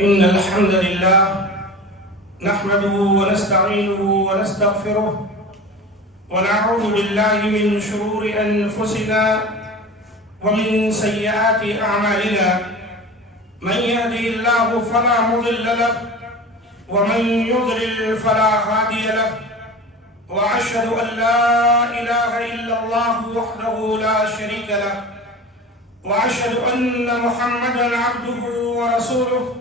إن الحمد لله نحمده ونستعينه ونستغفره ونعوذ بالله من شرور أنفسنا ومن سيئات أعمالنا. من يهده الله فلا مضل له ومن يضلل فلا هادي له، وأشهد أن لا إله إلا الله وحده لا شريك له، وأشهد أن محمدا عبده ورسوله.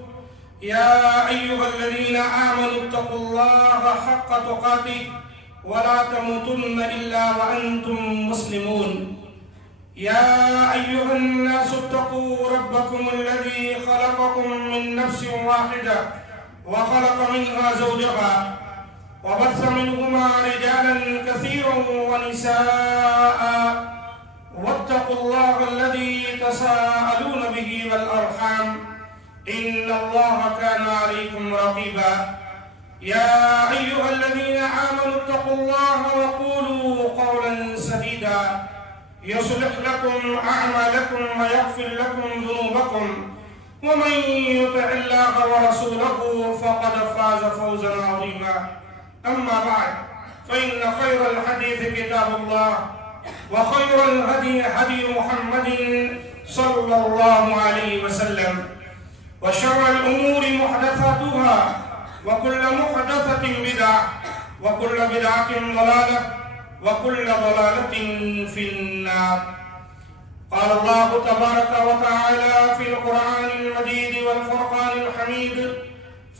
يا أيها الذين آمنوا اتقوا الله حق تقاته ولا تموتن إلا وأنتم مسلمون. يا أيها الناس اتقوا ربكم الذي خلقكم من نفس واحدة وخلق منها زوجها وبث منهما رجالا كثيرا ونساء، واتقوا الله الذي تساءلون به والأرحام إن الله كان عليكم رقيبا. يا أيها الذين آمنوا اتقوا الله وقولوا قولا سديدا يصلح لكم أعمالكم ويغفر لكم ذنوبكم، ومن يطع الله ورسوله فقد فاز فوزا عظيما. أما بعد، فإن خير الحديث كتاب الله، وخير الهدي هدي محمد صلى الله عليه وسلم، وشر الأمور محدثاتها، وكل محدثة بدعة، وكل بدعة ضلالة، وكل ضلالة في النار. قال الله تبارك وتعالى في القرآن المجيد والفرقان الحميد: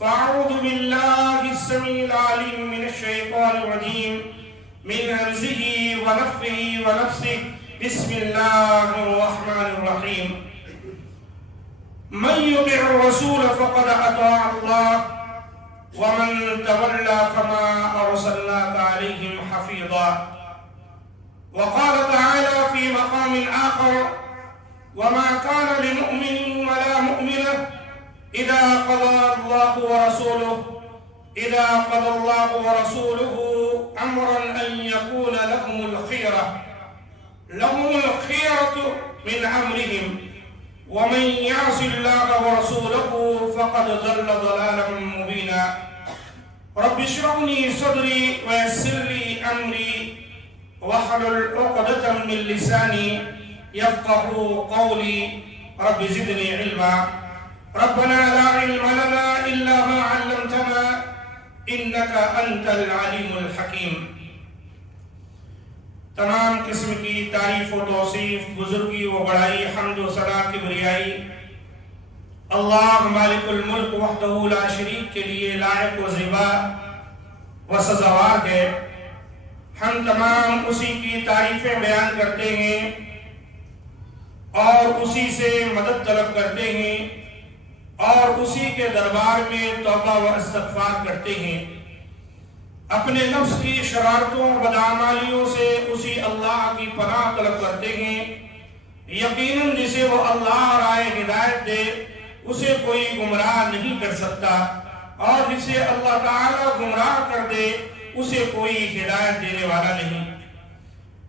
فأعوذ بالله السميع العليم من الشيطان الرجيم من همزه ونفخه ونفثه. بسم الله الرحمن الرحيم. من يطع الرسول فقد أطاع الله، ومن تولى فما أرسلناك عليهم حفيظا. وقال تعالى في مقام آخر: وما كان لمؤمن ولا مؤمنة إذا قضى الله ورسوله أمرا أن يكون لهم الخيرة من أمرهم، ومن يعص الله ورسوله فقد ضل ضلالا مبينا. رب اشرح لي صدري ويسر لي أمري واحلل عقدة من لساني يفقهوا قولي. رب زدني علما. ربنا لا علم لنا إلا ما علمتنا إنك أنت العليم الحكيم. تمام قسم کی تعریف و توصیف، بزرگی و بڑائی، حمد و ثنا کی بریائی اللہ مالک الملک وحدہ لا شریک کے لیے لائق و زیبا و سزاوار ہے. ہم تمام اسی کی تعریفیں بیان کرتے ہیں اور اسی سے مدد طلب کرتے ہیں اور اسی کے دربار میں توبہ و استغفار کرتے ہیں. اپنے نفس کی شرارتوں و بدعمالیوں سے اسی اللہ کی پناہ طلب کرتے ہیں. یقیناً جسے وہ اللہ رائے ہدایت دے اسے کوئی گمراہ نہیں کر سکتا، اور جسے اللہ تعالی گمراہ کر دے اسے کوئی ہدایت دینے والا نہیں.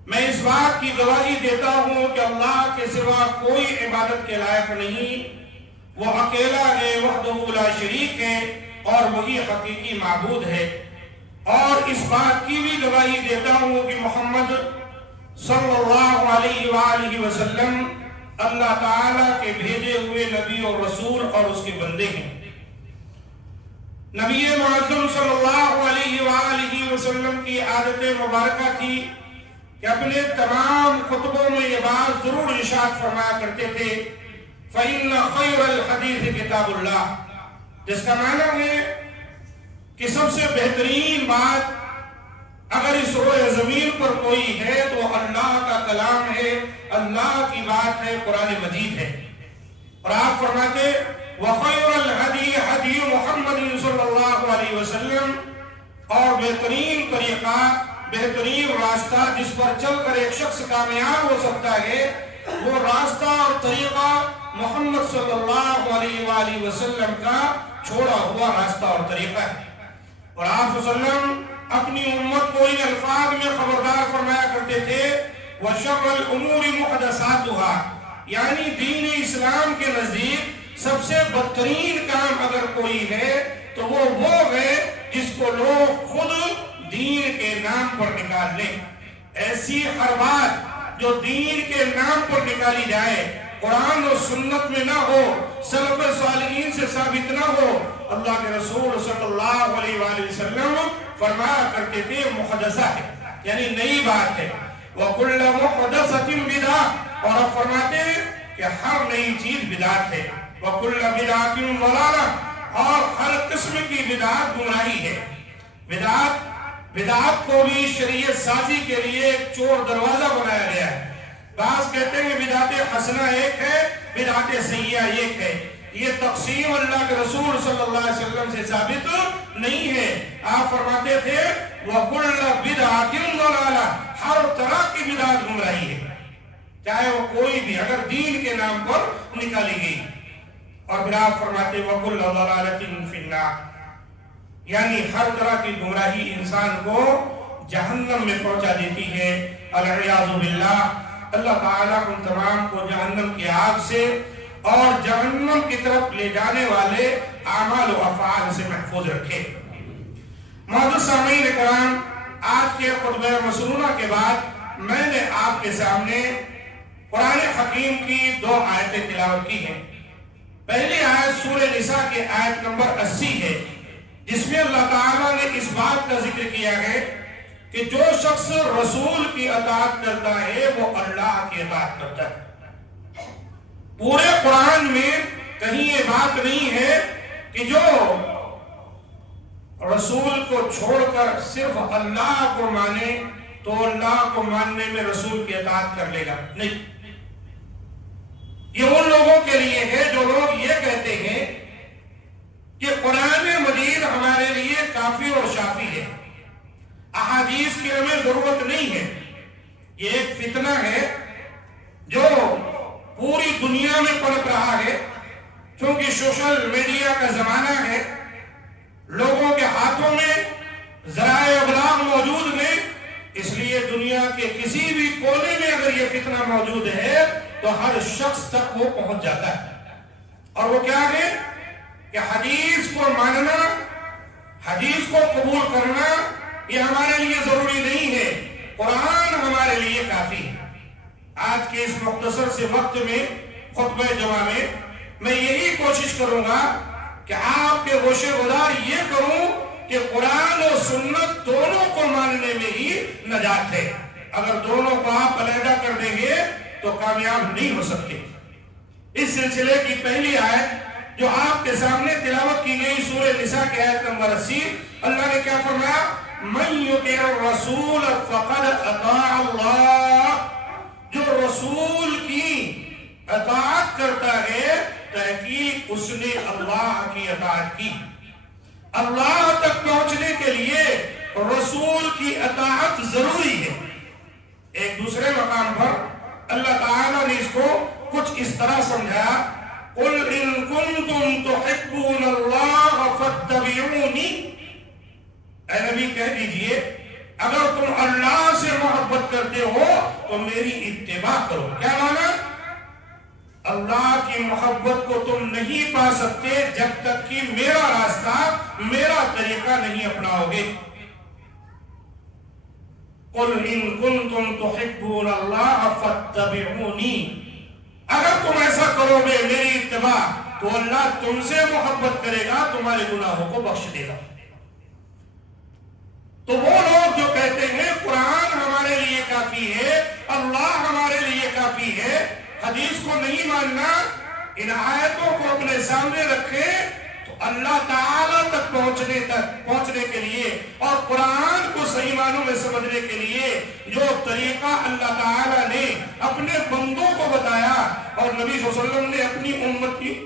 میں اس بات کی گواہی دیتا ہوں کہ اللہ کے سوا کوئی عبادت کے لائق نہیں، وہ اکیلا ہے، وحدہ لا شریک ہے، اور وہی حقیقی معبود ہے. اور اس بات کی بھی گواہی دیتا ہوں کہ محمد صلی اللہ علیہ وآلہ وسلم اللہ تعالیٰ کے بھیجے ہوئے نبی اور رسول اور اس کے بندے ہیں. نبی معظم صلی اللہ علیہ وآلہ وسلم کی عادت مبارکہ تھی کہ اپنے تمام خطبوں میں یہ بات ضرور ارشاد فرمایا کرتے تھے: فَإِنَّ خَيْرَ الْحَدِيثِ كِتَابُ اللَّهِ، جس کا معنی ہے کہ سب سے بہترین بات اگر اس روئے زمین پر کوئی ہے تو اللہ کا کلام ہے، اللہ کی بات ہے، قرآن مجید ہے. اور آپ فرماتے: وَخَيْرَ الْهَدِيِ هَدِيُّ مُحَمَّدٍ صلی اللہ علیہ وسلم، اور بہترین طریقہ، بہترین راستہ جس پر چل کر ایک شخص کامیاب ہو سکتا ہے، وہ راستہ اور طریقہ محمد صلی اللہ علیہ وآلہ وسلم کا چھوڑا ہوا راستہ اور طریقہ ہے. اور آپ صلی اللہ علیہ وسلم اپنی امت کو ان الفاظ میں خبردار فرمایا کرتے تھے: وَشَرَّ الْأُمُورِ مُحْدَثَاتُهَا، یعنی دین اسلام کے نزدیک سب سے بدترین کام اگر کوئی ہے تو وہ ہے جس کو لوگ خود دین کے نام پر نکال لیں. ایسی ہر بات جو دین کے نام پر نکالی جائے، قرآن و سنت میں نہ ہو، سلف صالحین سے ثابت نہ ہو، اللہ کے رسول صلی اللہ علیہ وآلہ وسلم فرمایا کرتے تھے محدثہ ہے، یعنی نئی بات ہے. وَكُلَّ مُحْدَثَةٍ بِدْعَةٍ، اور اب فرماتے ہیں کہ ہر نئی چیز بدعت ہے. وَكُلَّ بِدْعَةٍ ضَلَالَةٍ، اور ہر قسم کی بدعت گمراہی ہے. بدعت کو بھی شریعت سازی کے لیے ایک چور دروازہ بنایا گیا ہے. بعض کہتے ہیں کہ بدعت حسنہ ایک ہے، بدعت سیئہ ایک ہے. یہ تقسیم اللہ کے رسول صلی اللہ علیہ وسلم سے ثابت نہیں ہے. آپ فرماتے تھے وَكُلَّ بِدْعَةٍ ضَلَالَةٍ، ہر طرح کی بدعت گمراہی ہے، چاہے وہ کوئی بھی، اگر دین کے نام پر نکالی گئی. اور پھر آپ فرماتے وَكُلَّ ضَلَالَةٍ فِي النَّارِ، یعنی ہر طرح کی گمراہی انسان کو جہنم میں پہنچا دیتی ہے. العیاذ باللہ، اللہ تعالیٰ ان تمام کو جہنم کی آگ سے اور جہنم کی طرف لے جانے والے اعمال و افعال سے محفوظ رکھے. معزز سامعین کرام، آج کے خطبہ مسنونہ کے بعد میں نے آپ کے سامنے قرآن حکیم کی 2 آیتیں تلاوت کی ہیں. پہلی آیت سورہ نساء کے آیت نمبر 80 ہے، جس میں اللہ تعالیٰ نے اس بات کا ذکر کیا ہے کہ جو شخص رسول کی اطاعت کرتا ہے وہ اللہ کی اطاعت کرتا ہے. پورے قرآن میں کہیں یہ بات نہیں ہے کہ جو رسول کو چھوڑ کر صرف اللہ کو مانے تو اللہ کو ماننے میں رسول کی اطاعت کر لے گا. نہیں، یہ ان لوگوں کے لیے ہے جو لوگ یہ کہتے ہیں کہ قرآن مجید ہمارے لیے کافی اور شافی ہے، احادیث کی ہمیں ضرورت نہیں ہے. یہ ایک فتنہ ہے جو پوری دنیا میں پنپ رہا ہے. چونکہ سوشل میڈیا کا زمانہ ہے، لوگوں کے ہاتھوں میں ذرائع ابلاغ موجود ہیں، اس لیے دنیا کے کسی بھی کونے میں اگر یہ فتنہ موجود ہے تو ہر شخص تک وہ پہنچ جاتا ہے. اور وہ کیا ہے کہ حدیث کو ماننا، حدیث کو قبول کرنا یہ ہمارے لیے ضروری نہیں ہے، قرآن ہمارے لیے کافی ہے. آج کے اس مختصر سے وقت میں خطبہ جمعہ میں یہی کوشش کروں گا کہ آپ کے گوشے گزار یہ کروں کہ قرآن و سنت دونوں کو ماننے میں ہی نجات ہے. اگر دونوں کو آپ علیحدہ کر دیں گے تو کامیاب نہیں ہو سکتے. اس سلسلے کی پہلی آیت جو آپ کے سامنے تلاوت کی گئی سورہ نساء کی آیت نمبر 80، اللہ نے کیا فرمایا؟ مَن يُطِعِ الرَّسُولَ فَقَدْ أَطَاعَ اللَّهَ، جو رسول کی اطاعت کرتا ہے تحقیق اس نے اللہ کی اطاعت کی. اللہ تک پہنچنے کے لیے رسول کی اطاعت ضروری ہے. ایک دوسرے مقام پر اللہ تعالیٰ نے اس کو کچھ اس طرح سمجھایا، قُلْ إِن كُنتُمْ تُحِبُّونَ اللَّهَ فَاتَّبِعُونِي، اے نبی کہہ دیجئے اگر تم اللہ سے محبت کرتے ہو تو میری اتباع کرو. کیا مانا؟ اللہ کی محبت کو تم نہیں پا سکتے جب تک کہ میرا راستہ، میرا طریقہ نہیں اپناؤ گے. قُلْ إِن كُنتُمْ تُحِبُّونَ اللَّهَ فَاتَّبِعُونِي، اگر تم ایسا کرو گے میری اتباع تو اللہ تم سے محبت کرے گا، تمہارے گناہوں کو بخش دے گا. تو وہ لوگ جو کہتے ہیں قرآن ہمارے لیے کافی ہے، اللہ ہمارے لیے کافی ہے، حدیث کو نہیں ماننا، ان آیتوں کو اپنے سامنے رکھے تو اللہ تعالیٰ تک پہنچنے کے لیے اور قرآن کو صحیح معنوں میں سمجھنے کے لیے جو طریقہ اللہ تعالیٰ نے اپنے بندوں کو بتایا اور نبی صلی اللہ علیہ وسلم نے اپنی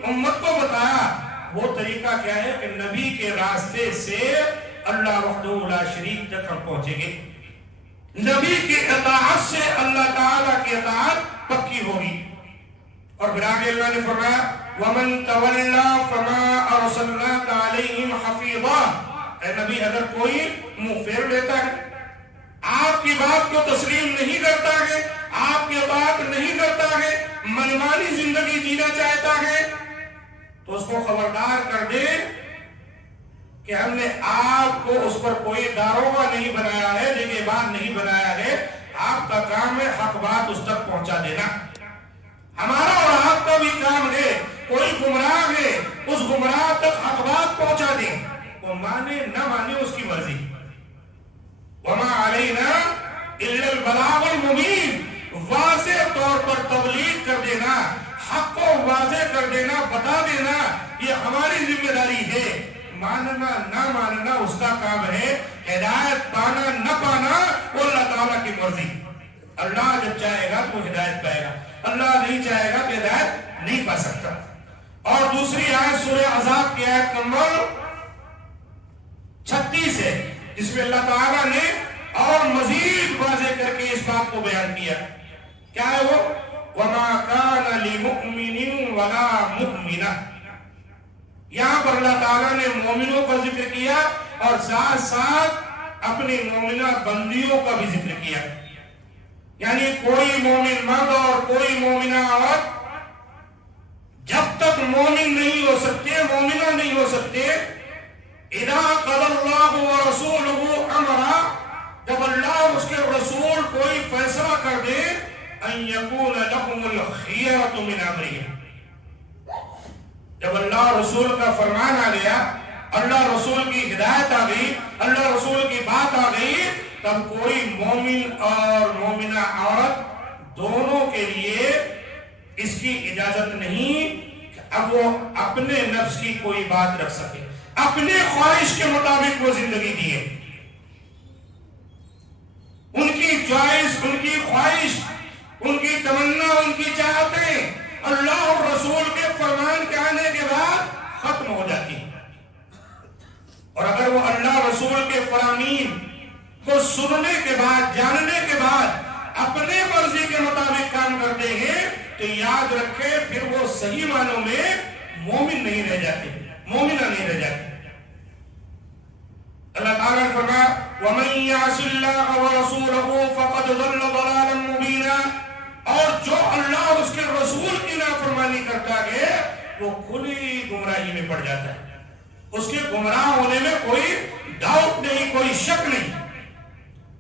امت کو بتایا، وہ طریقہ کیا ہے کہ نبی کے راستے سے اللہ وحدہ لا شریک تک ہم پہنچیں گے. نبی کی اطاعت سے اللہ تعالیٰ کی اطاعت پکی ہوگی. اور پھر آگے اللہ نے فرمایا وَمَن تَوَلَّا فَمَا أَرْسَلْنَاكَ عَلَيْهِمْ حَفِيظًا، اے نبی اگر کوئی منہ پھیر لیتا ہے، آپ کی بات کو تسلیم نہیں کرتا ہے، آپ کی بات نہیں کرتا ہے، منمانی زندگی جینا چاہتا ہے، تو اس کو خبردار کر دے کہ ہم نے آپ کو اس پر کوئی داروغہ نہیں بنایا ہے، نگہبان نہیں بنایا ہے، آپ کا کام ہے حق بات اس تک پہنچا دینا۔ ہمارا اور آپ کا بھی کام ہے، کوئی گمراہ ہے اس گمراہ تک حق بات پہنچا دیں، وہ مانے نہ مانے اس کی مرضی۔ وما علینا الا البلاغ المبین، واضح طور پر تبلیغ کر دینا، حق کو واضح کر دینا، بتا دینا، یہ ہماری ذمہ داری ہے۔ ماننا نہ ماننا اس کا کام ہے، ہدایت پانا نہ پانا وہ اللہ تعالیٰ کی مرضی۔ اللہ جب چاہے گا تو ہدایت پائے گا، اللہ نہیں چاہے گا کہ ہدایت نہیں پا سکتا۔ اور دوسری آیت سورہ احزاب کی آیت نمبر 36 ہے، جس میں اللہ تعالیٰ نے اور مزید واضح کر کے اس بات کو بیان کیا۔ کیا ہے وہ؟ وَمَا كَانَ لِمُؤْمِنٍ وَلَا مُؤْمِنَةٍ۔ یہاں پر اللہ تعالیٰ نے مومنوں کا ذکر کیا اور ساتھ ساتھ اپنی مومنہ بندیوں کا بھی ذکر کیا، یعنی کوئی مومن مرد اور کوئی مومنہ عورت جب تک مومن نہیں ہو سکتے، مومنہ نہیں ہو سکتے، اِذَا قَضَى اللَّهُ وَرَسُولُهُ أَمْرًا، جب اللہ اور اس کے رسول کوئی فیصلہ کر دے، أَن يَكُونَ لَهُمُ الْخِيَرَةُ مِنْ أَمْرِهِمْ، جب اللہ رسول کا فرمان آ گیا، اللہ رسول کی ہدایت آ گئی، اللہ رسول کی بات آ گئی، تب کوئی مومن اور مومنہ عورت دونوں کے لیے اس کی اجازت نہیں کہ اب وہ اپنے نفس کی کوئی بات رکھ سکے، اپنے خواہش کے مطابق وہ زندگی دیے۔ ان کی چوائس، ان کی خواہش، ان کی تمنا، ان کی چاہتیں اللہ اور رسول کے فرمان کے آنے کے بعد ختم ہو جاتی ہیں۔ اور اگر وہ اللہ رسول کے فرامین کو سننے کے بعد، جاننے کے بعد اپنے مرضی کے مطابق کام کرتے ہیں تو یاد رکھے پھر وہ صحیح معنوں میں مومن نہیں رہ جاتے، مومنہ نہیں رہ جاتے۔ اللہ تعالیٰ نے فرمایا وَمَن يَعْصِ اللَّهَ وَرَسُولَهُ فَقَدْ ضَلَّ ضَلَالًا مُبِينًا، اور جو اللہ اور اس کے رسول کی نافرمانی کرتا ہے وہ کھلی گمراہی میں پڑ جاتا ہے، اس کے گمراہ ہونے میں کوئی ڈاؤٹ نہیں، کوئی شک نہیں۔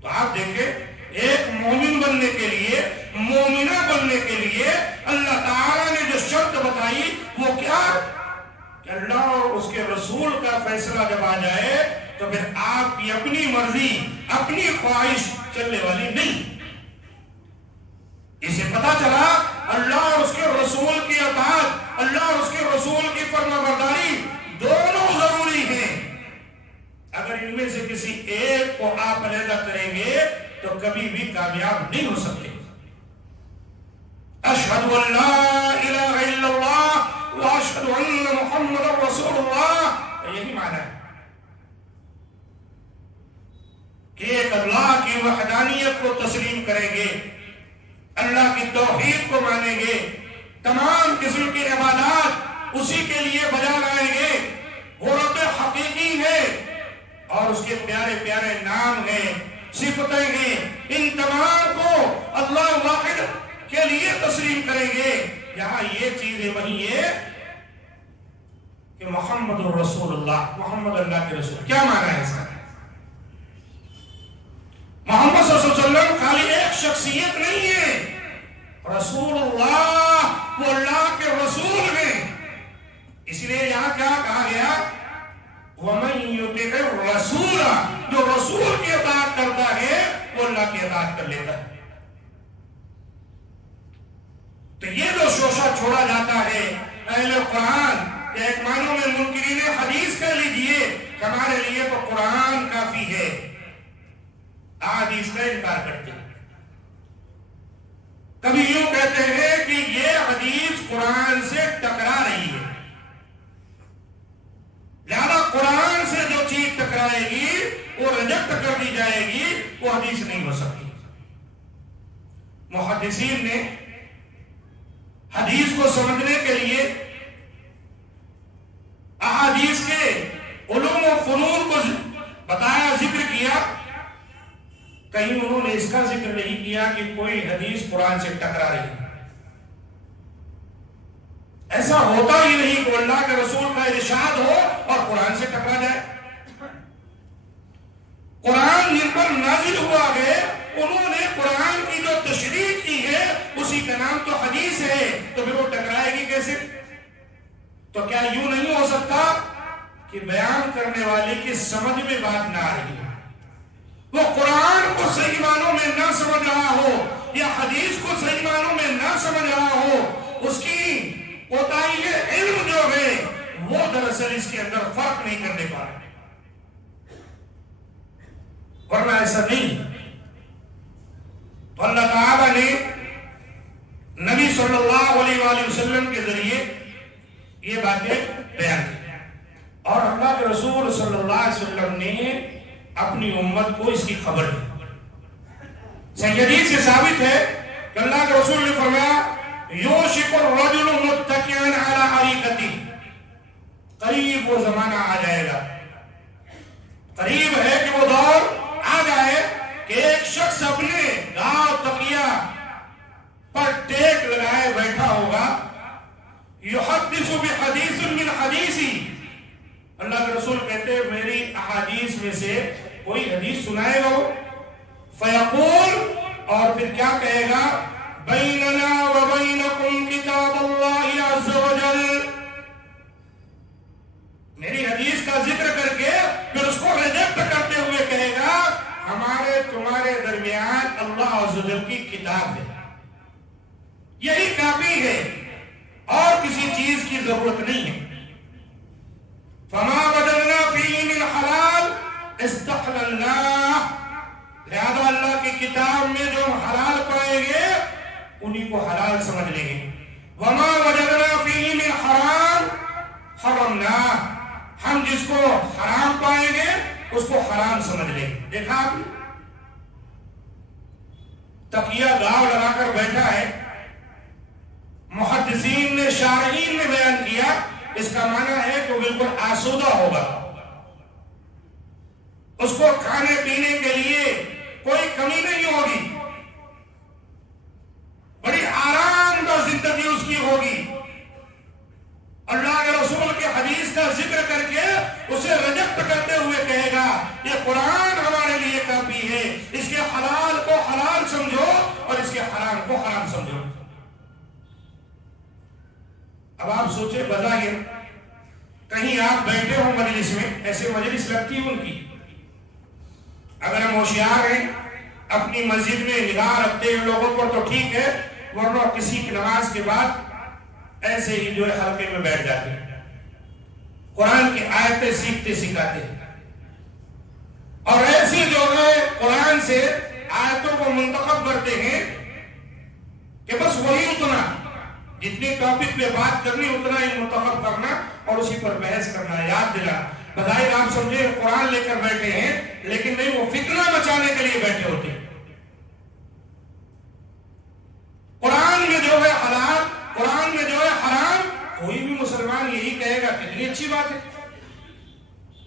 تو آپ دیکھیں ایک مومن بننے کے لیے، مومنہ بننے کے لیے اللہ تعالیٰ نے جو شرط بتائی وہ کیا؟ کہ اللہ اور اس کے رسول کا فیصلہ جب آ جائے تو پھر آپ کی اپنی مرضی، اپنی خواہش چلنے والی نہیں۔ اسے پتا چلا اللہ اور اس کے رسول کی اطاعت، اللہ اور اس کے رسول کی فرما برداری دونوں ضروری ہیں۔ اگر ان میں سے کسی ایک کو آپ علیحدہ کریں گے تو کبھی بھی کامیاب نہیں ہو سکتے۔ اشہد ان لا الہ الا اللہ واشہد ان محمد رسول اللہ، یہی معنی ہے کہ ایک اللہ کی وحدانیت کو تسلیم کریں گے، اللہ کی توحید کو مانیں گے، تمام قسم کی عبادات اسی کے لیے بجا لائیں گے، وہ رب حقیقی ہے اور اس کے پیارے پیارے نام ہیں، صفتیں ہیں، ان تمام کو اللہ واحد کے لیے تسلیم کریں گے۔ یہاں یہ چیزیں وہی ہے کہ محمد الرسول اللہ، محمد اللہ کے رسول، کیا معنی ہے اس کا؟ محمد صلی اللہ علیہ وسلم خالی ایک شخصیت نہیں ہے، رسول اللہ، وہ اللہ کے رسول ہیں۔ اس لیے یہاں کیا کہا گیا؟ وَمَن يُطِعِ الرَّسُولَ، جو رسول کی اطاعت کرتا ہے وہ اللہ کی اطاعت کر لیتا ہے۔ تو یہ جو شوشہ چھوڑا جاتا ہے اہل قرآن، کہ ایک معنوں میں منکرین حدیث کہہ لیجئے، ہمارے لیے تو قرآن کافی ہے، حدیث کا انکار کرتے ہیں۔ کبھی یوں کہتے ہیں کہ یہ حدیث قرآن سے ٹکرا رہی ہے، لہذا قرآن سے جو چیز ٹکرائے گی وہ ریجیکٹ کر دی جائے گی، وہ حدیث نہیں ہو سکتی۔ محدثین نے حدیث کو سمجھنے کے لیے احادیث کے علوم و فنون کو بتایا، ذکر کیا، کہیں انہوں نے اس کا ذکر نہیں کیا کہ کوئی حدیث قرآن سے ٹکرا رہی ہے۔ ایسا ہوتا ہی نہیں کہ اللہ کے رسول کا ارشاد ہو اور قرآن سے ٹکرا جائے۔ قرآن جن پر نازل ہوا ہے انہوں نے قرآن کی جو تشریح کی ہے اسی کا نام تو حدیث ہے، تو پھر وہ ٹکرائے گی کیسے؟ تو کیا یوں نہیں ہو سکتا کہ بیان کرنے والے کی سمجھ میں بات نہ آ رہی ہے، وہ قرآن کو صحیح معنوں میں نہ سمجھ رہا ہو یا حدیث کو صحیح معنوں میں نہ سمجھ رہا ہو، اس کی کوتاہی علم جو ہے وہ دراصل اس کے اندر فرق نہیں کرنے پا رہے، ورنہ ایسا نہیں۔ تو اللہ تعالیٰ نے نبی صلی اللہ علیہ وآلہ وسلم کے ذریعے یہ باتیں بیان کی، اور اللہ کے رسول صلی اللہ علیہ وسلم نے اپنی امت کو اس کی خبر دی۔ صحیح حدیث سے ثابت ہے کہ اللہ کے رسول نے فرمایا یوشک الرجل متکئا علی اریکتہ، قریب وہ زمانہ آ جائے گا، قریب ہے کہ وہ دور آ جائے کہ ایک شخص اپنے گاؤں تکیہ پر ٹیک لگائے بیٹھا ہوگا، یحدث بحدیث من حدیثی، اللہ کے رسول کہتے ہیں میری احادیث میں سے کوئی حدیث سنائے گا، فیقول، اور پھر کیا کہے گا، بیننا وبینکم کتاب اللہ عز وجل، میری حدیث کا ذکر کر کے پھر اس کو ریجیکٹ کرتے ہوئے کہے گا ہمارے تمہارے درمیان اللہ عز وجل کی کتاب ہے، یہی کافی ہے، اور کسی چیز کی ضرورت نہیں ہے۔ فما وجدنا فیہ من حلال استحللناہ، لہذا اللہ کی کتاب میں جو حلال پائیں گے انہی کو حلال سمجھ لیں گے، وما وجدنا فیہ من حرام حرمناہ، ہم جس کو حرام پائیں گے اس کو حرام سمجھ لیں گے۔ دیکھا آپ نے تکیہ گاؤں لگا کر بیٹھا ہے، محدثین نے شارحین نے بیان کیا اس کا معنی ہے کہ وہ بالکل آسودہ ہوگا، اس کو کھانے پینے کے لیے کوئی کمی نہیں ہوگی، بڑی آرام دہ زندگی اس کی ہوگی، اللہ کے رسول کے حدیث کا ذکر کر کے اسے ریجیکٹ کرتے ہوئے کہے گا یہ قرآن ہمارے لیے کافی ہے، اس کے حلال کو حلال سمجھو اور اس کے حرام کو حرام سمجھو۔ اب آپ سوچیں بظاہر کہیں آپ بیٹھے ہو مجلس میں، ایسے مجلس لگتی ہے ان کی، اگر ہم ہوشیار ہیں اپنی مسجد میں نگاہ رکھتے ہیں لوگوں پر تو ٹھیک ہے، ورنہ کسی کی نماز کے بعد ایسے ہی جو ہے حلقے میں بیٹھ جاتے ہیں، قرآن کی آیتیں سیکھتے سکھاتے ہیں، اور ایسی جو ہے قرآن سے آیتوں کو منتخب کرتے ہیں کہ بس وہی اتنا جتنی ٹاپک پہ بات کرنی اتنا ہی منتخب کرنا اور اسی پر بحث کرنا، یاد دلانا۔ بظاہر آپ سمجھے قرآن لے کر بیٹھے ہیں لیکن نہیں، وہ فتنہ بچانے کے لیے بیٹھے ہوتے ہیں۔ قرآن میں جو ہے حلال، قرآن میں جو ہے حرام، کوئی بھی مسلمان یہی کہے گا کتنی اچھی بات ہے،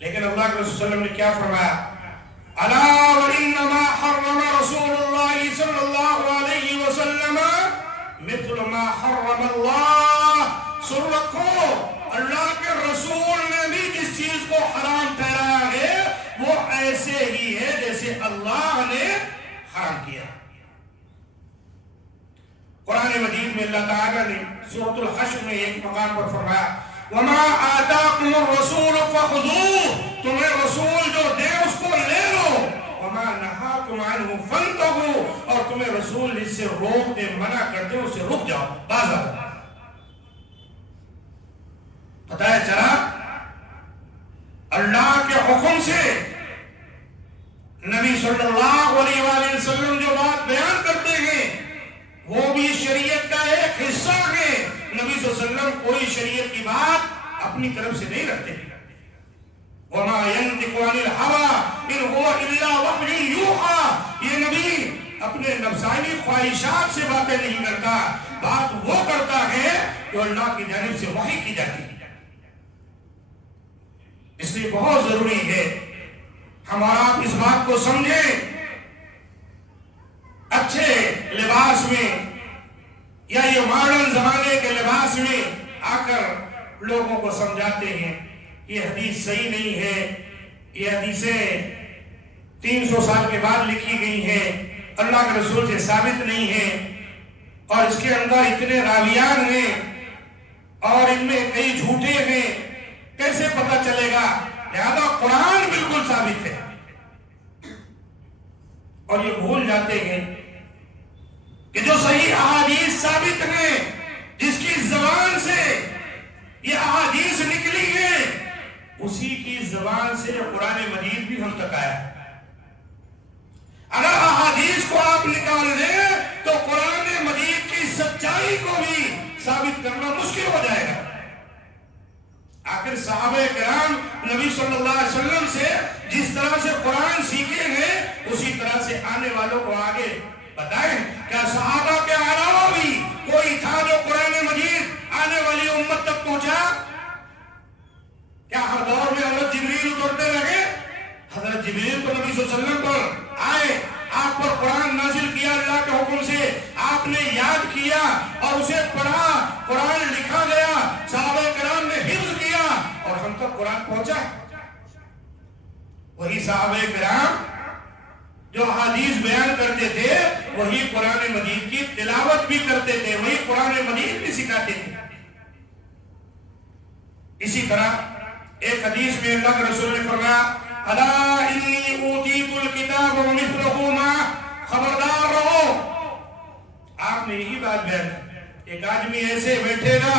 لیکن اللہ کے رسول صلی اللہ علیہ وسلم نے کیا فرمایا، الا وانما حرم رسول اللہ صلی اللہ علیہ وسلم مثل ما حرم اللہ، سن رکھو اللہ کے رسول نے بھی جس چیز کو حرام ٹھہرایا ہے وہ ایسے ہی ہے جیسے اللہ نے حرام کیا۔ قرآن مجید میں اللہ تعالیٰ نے سورۃ الحشر میں ایک مقام پر فرمایا وَمَا آتَاكُمُ الرَّسُولُ فَخُذُوهُ، تمہیں رسول جو دے اس کو لے لو، وَمَا نَهَاكُمْ عَنْهُ فَانْتَهُوا، اور تمہیں رسول جس سے روک دے منع کر دے اس سے رک جاؤ، باز آؤ۔ پتہ ہے چلا اللہ کے حکم سے نبی صلی اللہ علیہ وآلہ وسلم جو بات بیان کرتے ہیں وہ بھی شریعت کا ایک حصہ ہے۔ نبی صلی اللہ علیہ وسلم کوئی شریعت کی بات اپنی طرف سے نہیں رکھتے۔ وَمَا يَنْطِقُ عَنِ الْهَوَىٰ إِنْ هُوَ إِلَّا وَحْيٌ يُوحَىٰ، یہ نبی اپنے نفسانی خواہشات سے باتیں نہیں کرتا، بات وہ کرتا ہے جو اللہ کی جانب سے وحی کی جاتی ہے۔ اس لیے بہت ضروری ہے ہم اور آپ اس بات کو سمجھیں، اچھے لباس میں یا یہ ماڈرن زمانے کے لباس میں آ کر لوگوں کو سمجھاتے ہیں یہ حدیث صحیح نہیں ہے، یہ حدیثیں 300 سال کے بعد لکھی گئی ہیں، اللہ کے رسول سے ثابت نہیں ہیں، اور اس کے اندر اتنے راویان ہیں اور ان میں کئی جھوٹے ہیں، کیسے پتہ چلے گا؟ لہذا قرآن بالکل ثابت ہے، اور یہ بھول جاتے ہیں کہ جو صحیح احادیث ثابت ہیں، جس کی زبان سے یہ احادیث نکلی ہیں، اسی کی زبان سے قرآن مجید بھی ہم تک آیا۔ اگر احادیث کو آپ نکال لیں تو قرآن مجید کی سچائی کو بھی ثابت کرنا مشکل ہو جائے گا۔ آخر صحابہ کرام نبی صلی اللہ علیہ وسلم سے جس طرح سے قرآن سیکھے ہیں، اسی طرح سے آنے والوں کو آگے بتائیں۔ کیا صحابہ کے علاوہ بھی کوئی تھا جو قرآن مجید آنے والی امت تک پہنچا؟ کیا ہر دور میں حضرت جبریل اترتے رہے؟ حضرت جبریل تو نبی صلی اللہ علیہ وسلم پر آئے، آپ پر قرآن نازل کیا اللہ کے حکم سے، آپ نے یاد کیا اور اسے پڑھا، قرآن لکھا گیا، صحابہ کرام نے حفظ کیا اور ہم تک قرآن پہنچا۔ وہی صحابہ کرام جو حدیث بیان کرتے تھے، وہی قرآن مجید کی تلاوت بھی کرتے تھے، وہی قرآن مجید بھی سکھاتے تھے۔ اسی طرح ایک حدیث میں اللہ کے رسول نے فرمایا، الا انی اوتیت الکتاب ومثلہ معہ، خبردار رہو۔ آپ نے یہی بات بیان کی۔ ایک آدمی ایسے بیٹھے گا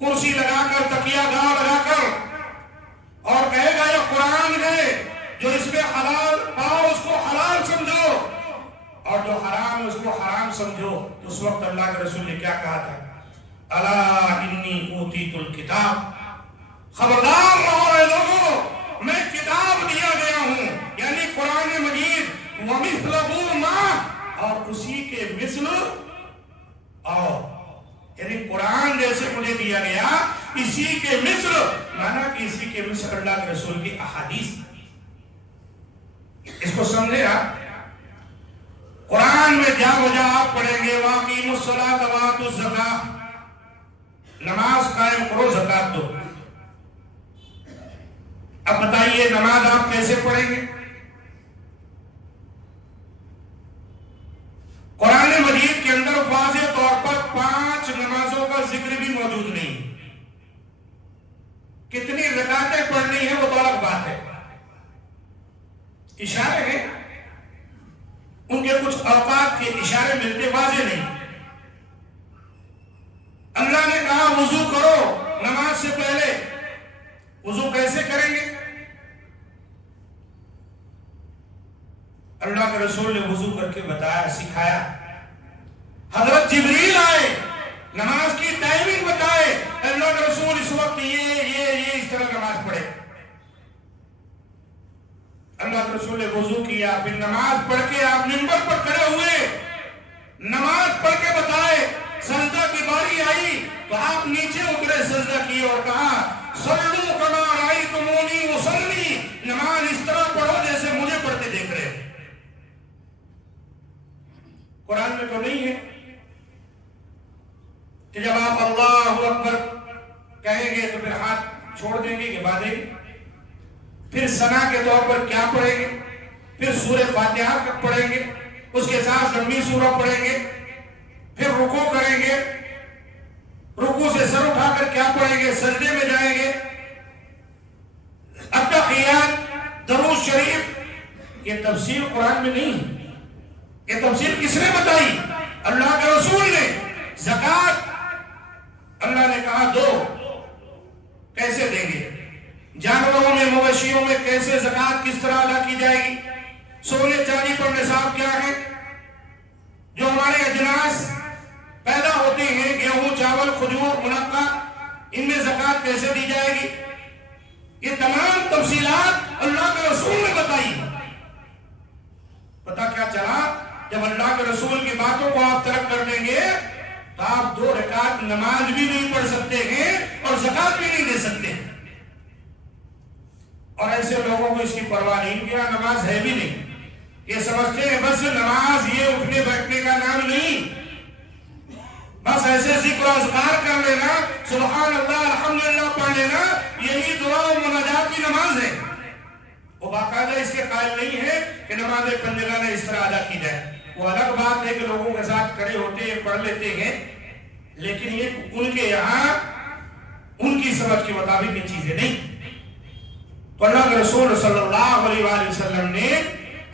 کرسی لگا کر، تکیہ گاہ لگا کر، اور کہے گا یہ قرآن ہے، جو اس میں حلال پاؤ اس کو حلال سمجھو، اور جو حرام اس کو حرام سمجھو۔ اس وقت اللہ کے رسول نے کیا کہا تھا؟ الا انی اوتیت الکتاب، خبردار رہو اے لوگوں، میں کتاب دیا گیا ہوں، یعنی قرآن مجید، ومثلہ معہ، اور اسی کے مثل، اور یعنی قرآن جیسے مجھے دیا گیا اسی کے مثل، مانا کہ اسی کے مثل اللہ کے رسول کی احادیث۔ اس کو سمجھے آپ؟ قرآن میں جا بجا آپ پڑھیں گے وَأَقِیمُوا الصَّلَاةَ وَآتُوا الزَّکَاةَ، نماز قائم کرو، زکات دو۔ اب بتائیے نماز آپ کیسے پڑھیں گے؟ قرآن مجید کے اندر واضح طور پر 5 نمازوں کا ذکر بھی موجود نہیں۔ کتنی رکعتیں پڑھنی ہیں وہ تو الگ بات ہے، اشارے ہیں، ان کے کچھ اوقات کے اشارے ملتے، واضح نہیں۔ اللہ نے کہا وضو کرو نماز سے پہلے، وضو کیسے کریں گے؟ اللہ کے رسول نے وضو کر کے بتایا، سکھایا۔ حضرت جبریل آئے، نماز کی ٹائمنگ بتائے، اللہ کے رسول اس وقت یہ اس طرح نماز پڑھے۔ اللہ کے رسول نے وضو کیا، پھر نماز پڑھ کے آپ منبر پر کھڑے ہوئے، نماز پڑھ کے بتائے۔ سجدہ کی باری آئی تو آپ نیچے اترے، سجدہ کی اور کہا صلوا کما رأیتمونی اصلی، نماز اس طرح پڑھو جیسے مجھے پڑھتے دیکھ رہے ہو۔ قرآن میں تو نہیں ہے کہ جب آپ اللہ اکبر کہیں گے تو پھر ہاتھ چھوڑ دیں گے کہ باندھیں گے، پھر ثنا کے طور پر کیا پڑھیں گے، پھر سورہ فاتحہ کب پڑھیں گے، اس کے ساتھ لمبی سورہ پڑھیں گے، پھر رکوع کریں گے، رکوع سے سر اٹھا کر کیا پڑھیں گے، سجدے میں جائیں گے، التحیات، درود شریف۔ یہ تفسیر قرآن میں نہیں ہے۔ یہ تفسیر کس نے بتائی؟ اللہ کے رسول نے۔ زکات اللہ نے کہا دو، کیسے دیں گے؟ جانوروں میں، مویشیوں میں کیسے زکات کس طرح ادا کی جائے گی؟ سونے چاندی پر نصاب کیا ہے؟ جو ہمارے اجناس پیدا ہوتے ہیں، گیہوں، چاول، کھجور، منقع، ان میں زکات کیسے دی جائے گی؟ یہ تمام تفصیلات اللہ کے رسول نے بتائی۔ پتہ کیا چلا؟ جب اللہ کے رسول کی باتوں کو آپ ترک کر دیں گے تو آپ 2 رکعت نماز بھی نہیں پڑھ سکتے ہیں اور زکات بھی نہیں دے سکتے۔ اور ایسے لوگوں کو اس کی پرواہ نہیں کہ نماز ہے بھی نہیں، یہ سمجھتے ہیں بس نماز یہ اٹھنے بیٹھنے کا نام نہیں، بس ایسے ذکر و اذکار کر لینا، سبحان اللہ الحمدللہ پڑھ لینا، یہی دعا و مناجات کی نماز ہے۔ وہ باقاعدہ اس کے قائل نہیں ہے کہ نماز پنجگانہ اس طرح ادا کی جائے. وہ الگ بات ہے کہ لوگوں کے ساتھ کھڑے ہوتے ہیں پڑھ لیتے ہیں، لیکن یہ ان کے یہاں ان کی سمجھ کے مطابق یہ چیزیں نہیں. تو اللہ کے رسول صلی اللہ علیہ وآلہ وسلم نے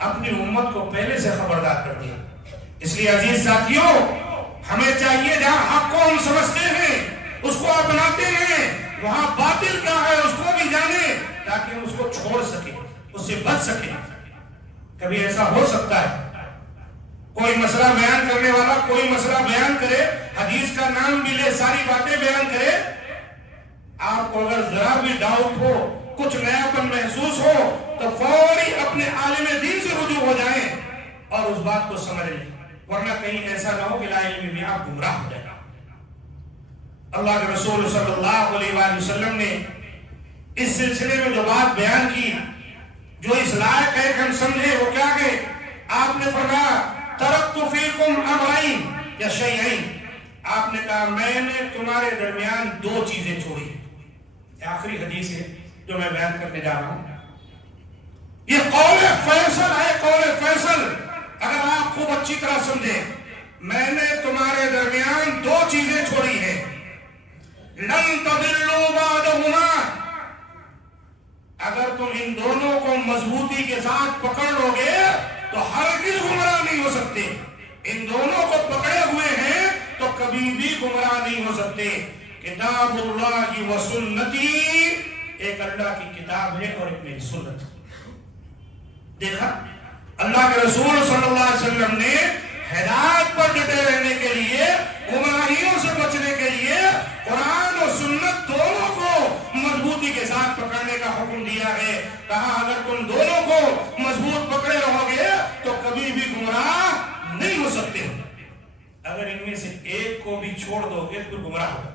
اپنی امت کو پہلے سے خبردار کر دیا. اس لیے عزیز ساتھیوں، ہمیں چاہیے جہاں حق کو ہم سمجھتے ہیں اس کو اپناتے ہیں، وہاں باطل کیا ہے اس کو بھی جانیں تاکہ ہم اس کو چھوڑ سکیں، اس سے بچ سکیں. کبھی ایسا ہو سکتا ہے کوئی مسئلہ بیان کرنے والا کوئی مسئلہ بیان کرے، حدیث کا نام بھی لے، ساری باتیں بیان کرے، آپ کو اگر ذرا بھی ڈاؤٹ ہو، کچھ نیاپن محسوس ہو تو فوری اپنے عالم دین سے رجوع ہو جائیں اور اس بات کو سمجھ لیں، ورنہ کہیں ایسا نہ ہو کہ لا علم میں آپ گمراہ ہو جائیں. اللہ کے رسول صلی اللہ علیہ وآلہ وسلم نے اس سلسلے میں جو بات بیان کی جو اس لائق ہے کہ ہم سمجھے، وہ کیا کہ آپ نے فرمایا ترکت فیکم امرین یا شیئین، آپ نے کہا میں نے تمہارے درمیان دو چیزیں چھوڑی. یہ آخری حدیث ہے جو میں بیان کرنے جا رہا ہوں. یہ قول فیصل ہے، قول فیصل. اگر آپ خوب اچھی طرح سمجھیں، میں نے تمہارے درمیان دو چیزیں چھوڑی ہیں، لن تضلوا بعدہما، اگر تم ان دونوں کو مضبوطی کے ساتھ پکڑ لو گے تو ہرگز گمراہ نہیں ہو سکتے. ان دونوں کو پکڑے ہوئے ہیں تو کبھی بھی گمراہ نہیں ہو سکتے. کتاب اللہ و سنتی، ایک اللہ کی کتاب ہے اور ایک میری سنت. دیکھا اللہ کے رسول صلی اللہ علیہ وسلم نے ہدایت پر ڈٹے رہنے کے لیے، گمراہیوں سے بچنے کے لیے قرآن اور سنت دونوں کو مضبوطی کے ساتھ پکڑنے کا حکم دیا ہے. کہا اگر تم دونوں کو مضبوط پکڑے رہو گے تو کبھی بھی گمراہ نہیں ہو سکتے. اگر ان میں سے ایک کو بھی چھوڑ دو گے تو گمراہ ہوگا.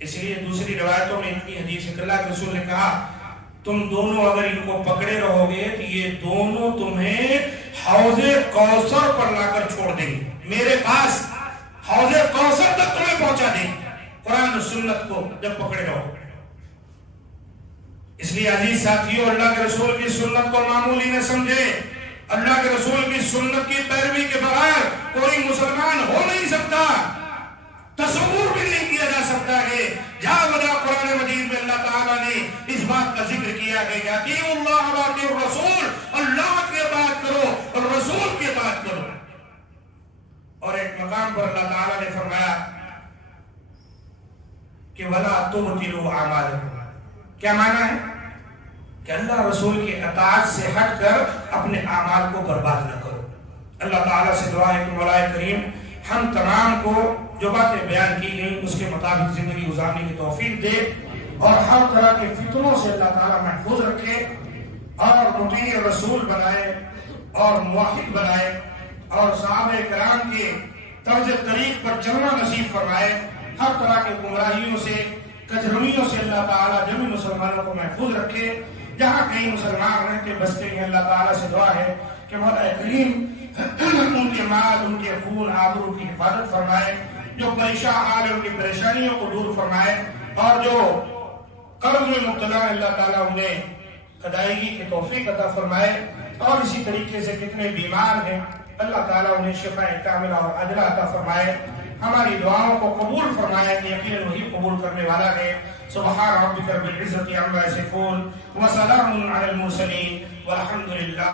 اس لیے دوسری روایتوں میں ان کی حدیث ہے کہ اللہ کے رسول نے کہا تم دونوں اگر ان کو پکڑے رہو گے تو یہ دونوں تمہیں حوض کوثر پر لا کر چھوڑ دیں گے. میرے پاس حوض کوثر تک تمہیں پہنچا دیں گے قرآن و سنت کو جب پکڑے رہو. اس لیے عزیز ساتھیوں، اللہ کے رسول کی سنت کو معمولی نہ سمجھے. اللہ کے رسول کی سنت کی پیروی کے بغیر کوئی مسلمان ہو نہیں سکتا. تصور بھی نہیں کیا جا سکتا ہے. جہاں وجہ قرآن مجید میں اللہ تعالیٰ نے اس بات کا ذکر کیا ہے کہ اطیعوا اللہ و اطیعوا الرسول، اللہ کے بات کرو اور رسول کے بات کرو. اور ایک مقام پر اللہ تعالیٰ نے فرمایا کہ وَلَا تُبْطِلُوا أَعْمَالَكُمْ. کیا معنی ہے؟ کہ اللہ رسول کی اطاعت سے ہٹ کر اپنے اعمال کو برباد نہ کرو. اللہ تعالیٰ سے دعا ہے کہ مولا کریم ہم تمام کو جو باتیں بیان کی گئیں اس کے مطابق زندگی گزارنے کی توفیق دے اور ہر طرح کے فتنوں سے اللہ تعالیٰ محفوظ رکھے اور مطیع رسول بنائے اور موحد بنائے اور صحابہ کرام کے طرز طریق پر چلنا نصیب فرمائے. ہر طرح کے گمراہیوں سے کجرویوں سے اللہ تعالیٰ جميع مسلمانوں کو محفوظ رکھے. جہاں کہیں مسلمان رہتے بستے ہیں اللہ تعالیٰ سے دعا ہے کہ مولا کریم ان کے مال، ان کے خون آبرو کی حفاظت فرمائے. جو پریشان حال ہے ان کی پریشانیوں کو دور فرمائے اور جو قرض میں مبتلا اللہ تعالیٰ انہیں ادائیگی کی توفیق عطا فرمائے. اور اسی طریقے سے کتنے بیمار ہیں اللہ تعالیٰ انہیں شفاء کاملہ اور عاجلہ عطا فرمائے. ہماری دعاؤں کو قبول فرمائے کہ یقیناً وہی قبول کرنے والا ہے. سبحان ربک رب العزة عما یصفون وسلام علی المرسلین والحمد للہ.